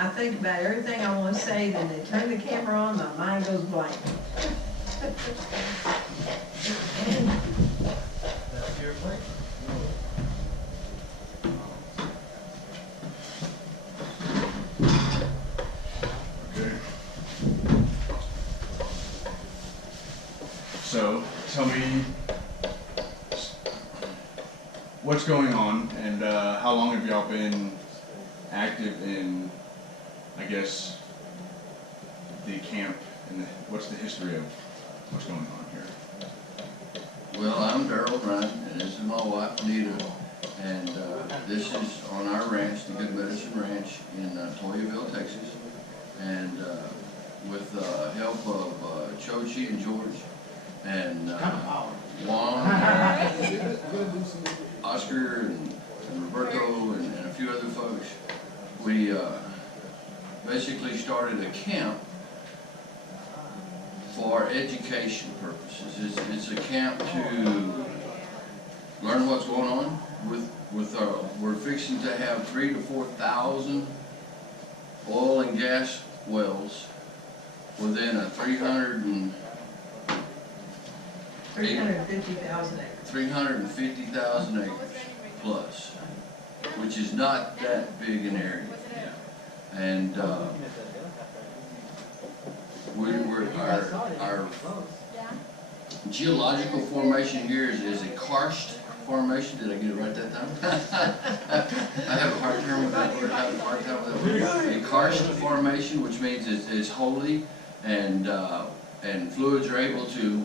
I think about everything I want to say, then they turn the camera on, my mind goes blank. That's your plate. Okay. So, tell me what's going on, and how long have y'all been active in, I guess, the camp, and what's the history of what's going on here? Well, I'm Daryl Rhyne, and this is my wife, Neta, and this is on our ranch, the Good Medicine Ranch in Toyahvale, Texas, and with the help of Chochi and George, and Juan, Oscar, and Roberto, and a few other folks, we basically started a camp for education purposes. It's a camp to learn what's going on we're fixing to have 3,000 to 4,000 oil and gas wells within a 350,000 acres plus, which is not that big an area. And our geological formation here is a karst formation. Did I get it right that time? I have a hard time with that word. A karst formation, which means it's holy, and fluids are able to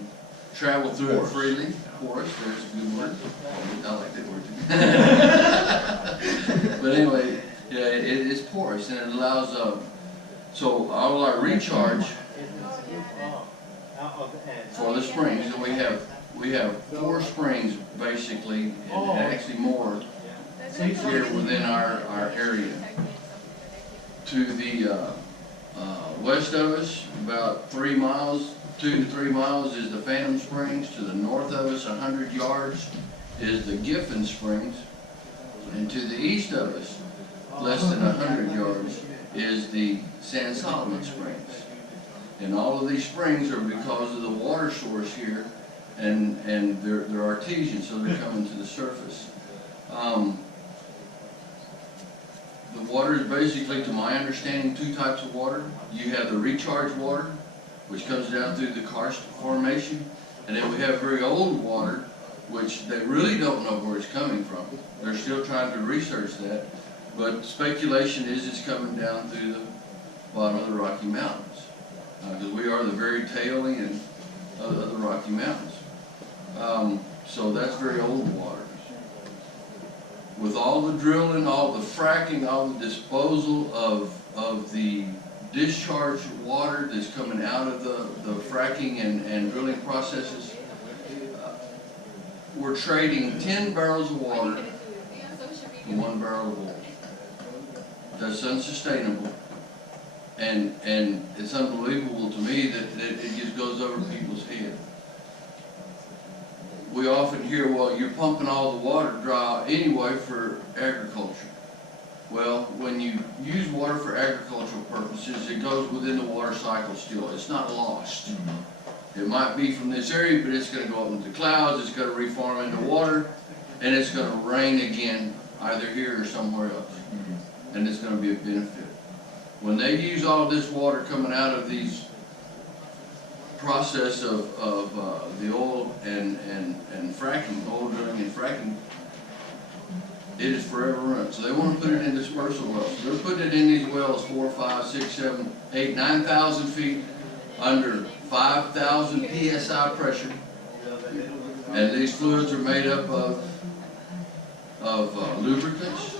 travel through it freely. Porous, there's a good word. I like that word too. But anyway, yeah, it's porous, and it allows so all our recharge for the springs, and we have 4 springs basically, and actually more here within our area. To the west of us, about 3 miles, 2 to 3 miles, is the Phantom Springs. To the north of us, 100 yards, is the Giffen Springs, and to the east of us, less than 100 yards, is the San Solomon Springs. And all of these springs are because of the water source here, and they're artesian, so they're coming to the surface. The water is basically, to my understanding, 2 types of water. You have the recharge water, which comes down through the karst formation, and then we have very old water, which they really don't know where it's coming from. They're still trying to research that, but speculation is it's coming down through the bottom of the Rocky Mountains, because we are the very tail end of the Rocky Mountains. So that's very old water. With all the drilling, all the fracking, all the disposal of the discharge water that's coming out of the fracking and drilling processes, we're trading 10 barrels of water for 1 barrel of oil. That's unsustainable, and it's unbelievable to me that it just goes over people's head. We often hear, well, you're pumping all the water dry anyway for agriculture. Well, when you use water for agricultural purposes, it goes within the water cycle still. It's not lost. It might be from this area, but it's going to go up into the clouds, it's going to reform into water, and it's going to rain again, either here or somewhere else. And it's going to be a benefit. When they use all this water coming out of these process of the oil and fracking, oil drilling and fracking, it is forever run. So they want to put it in dispersal wells. So they're putting it in these wells 4, 5, 6, 7, 8, 9,000 feet under 5,000 psi pressure. And these fluids are made up of lubricants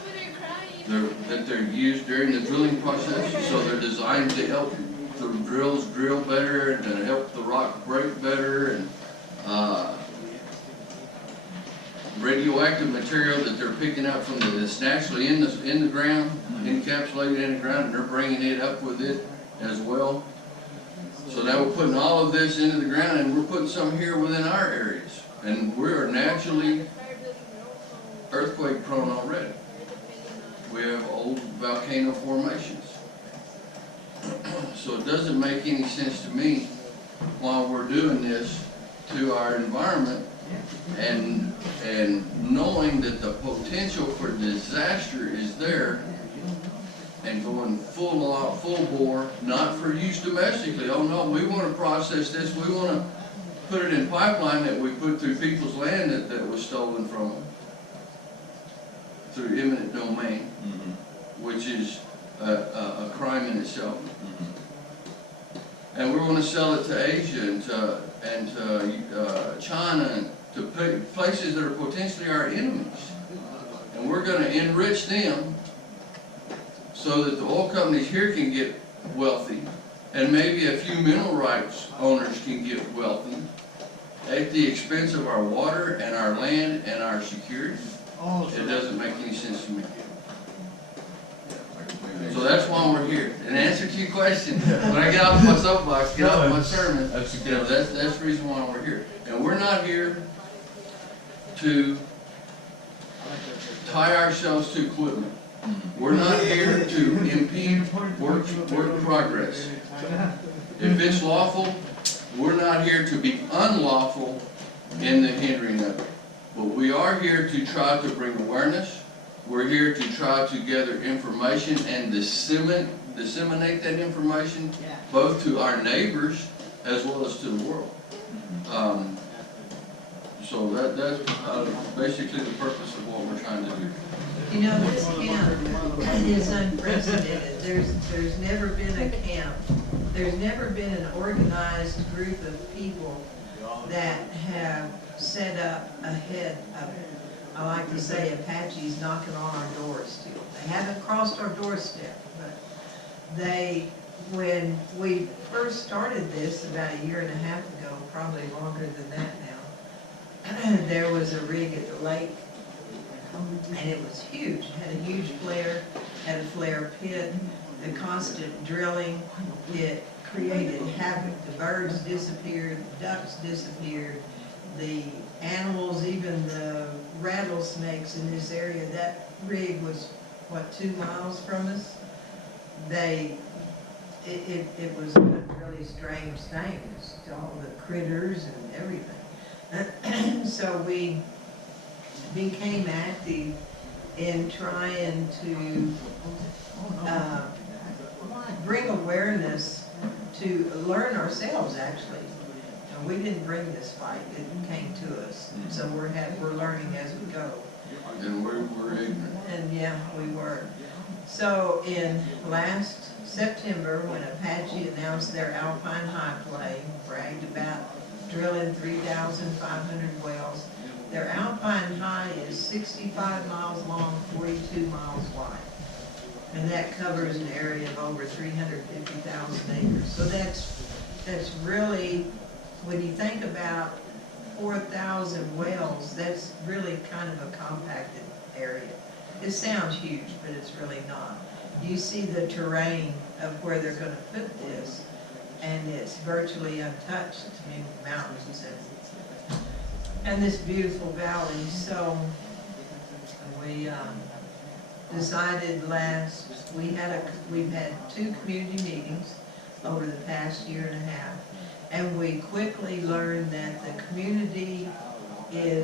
that they're used during the drilling process. So they're designed to help the drills drill better and to help the rock break better, and radioactive material that they're picking up from that's naturally in the ground, encapsulated in the ground, and they're bringing it up with it as well. So now we're putting all of this into the ground, and we're putting some here within our areas, and we are naturally earthquake prone already. We have old volcano formations. So it doesn't make any sense to me while we're doing this to our environment and knowing that the potential for disaster is there and going full bore, not for use domestically. Oh no, we want to process this, we want to put it in pipeline that we put through people's land that was stolen from them through eminent domain, which is a crime in itself. And we're going to sell it to Asia and to China and to places that are potentially our enemies. And we're going to enrich them so that the oil companies here can get wealthy and maybe a few mineral rights owners can get wealthy at the expense of our water and our land and our security. It doesn't make any sense to me. So that's why we're here. In answer to your question, when I get off my soapbox, get off my sermon, that's the reason why we're here. And we're not here to tie ourselves to equipment. We're not here to impede work progress. If it's lawful, we're not here to be unlawful in the hindering of it. But we are here to try to bring awareness. We're here to try to gather information and disseminate that information both to our neighbors as well as to the world. So that's basically the purpose of what we're trying to do. You know, this camp is unprecedented. There's never been a camp. There's never been an organized group of people that have set up ahead of it. I like to say Apache's knocking on our doors still. They haven't crossed our doorstep, but when we first started this about a year and a half ago, probably longer than that now, there was a rig at the lake, and it was huge. It had a huge flare, had a flare pit. The constant drilling, it created havoc. The birds disappeared, the ducks disappeared, the animals, even the rattlesnakes in this area. That rig was, what, 2 miles from us? It was a really strange thing. It was all the critters and everything. So we became active in trying to bring awareness, to learn ourselves, actually. And we didn't bring this fight, it came to us. So we're learning as we go. And we're ignorant. And yeah, we were. So in last September, when Apache announced their Alpine High play, bragged about drilling 3,500 wells, their Alpine High is 65 miles long, 42 miles wide. And that covers an area of over 350,000 acres. So that's really, when you think about 4,000 wells, that's really kind of a compacted area. It sounds huge, but it's really not. You see the terrain of where they're going to put this, and it's virtually untouched. I mean, mountains and this beautiful valley. So we decided we've had 2 community meetings over the past year and a half, and we quickly learned that the community is